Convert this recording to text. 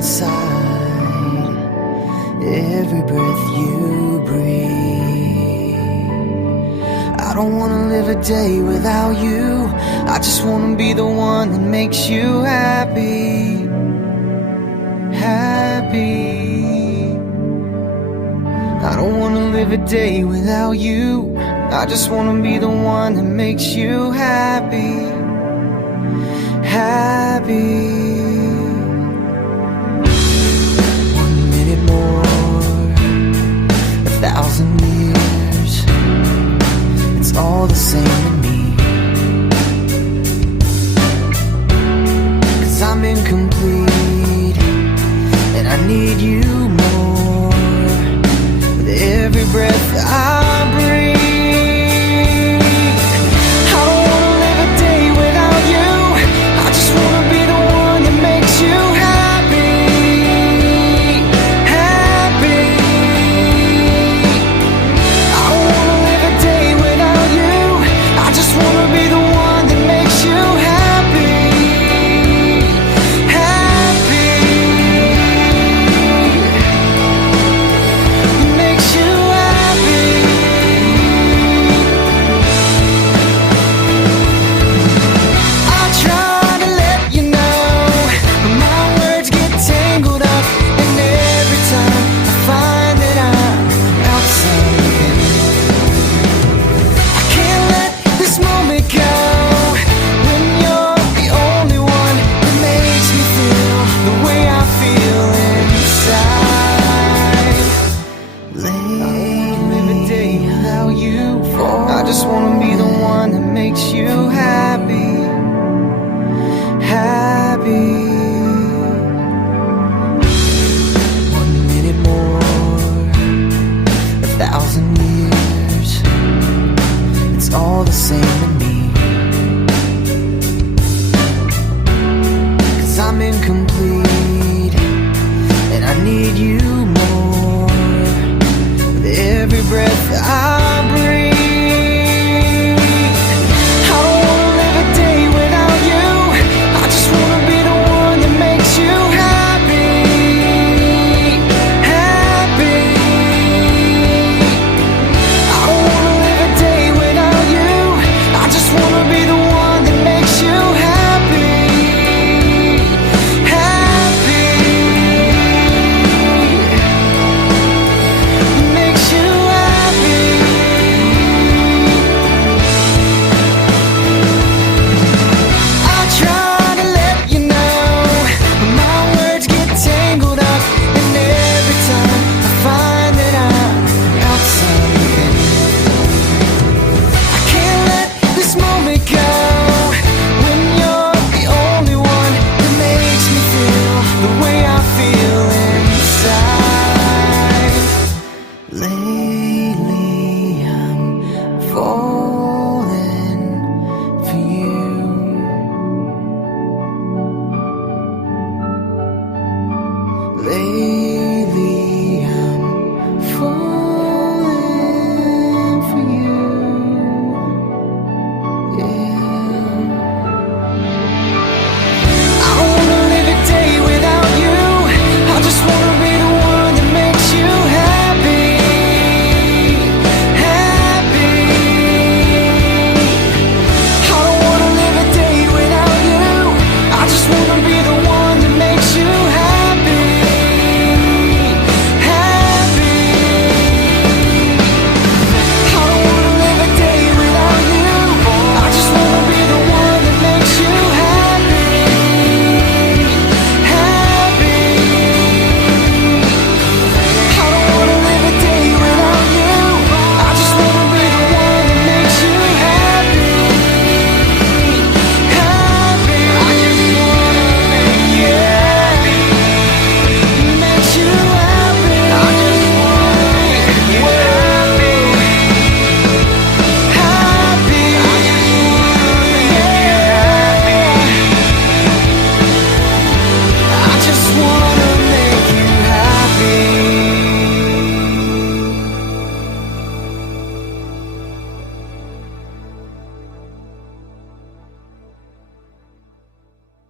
inside every breath you breathe. I don't wanna live a day without you. I just wanna be the one that makes you happy. Happy. I don't wanna live a day without you. I just wanna be the one that makes you happy. Happy. 1 minute more, 1,000 years, it's all the same to me. 'Cause I'm incomplete and I need you more with every breath I breathe. I just wanna be the one that makes you happy. Happy. 1 minute more, 1,000 years, it's all the same.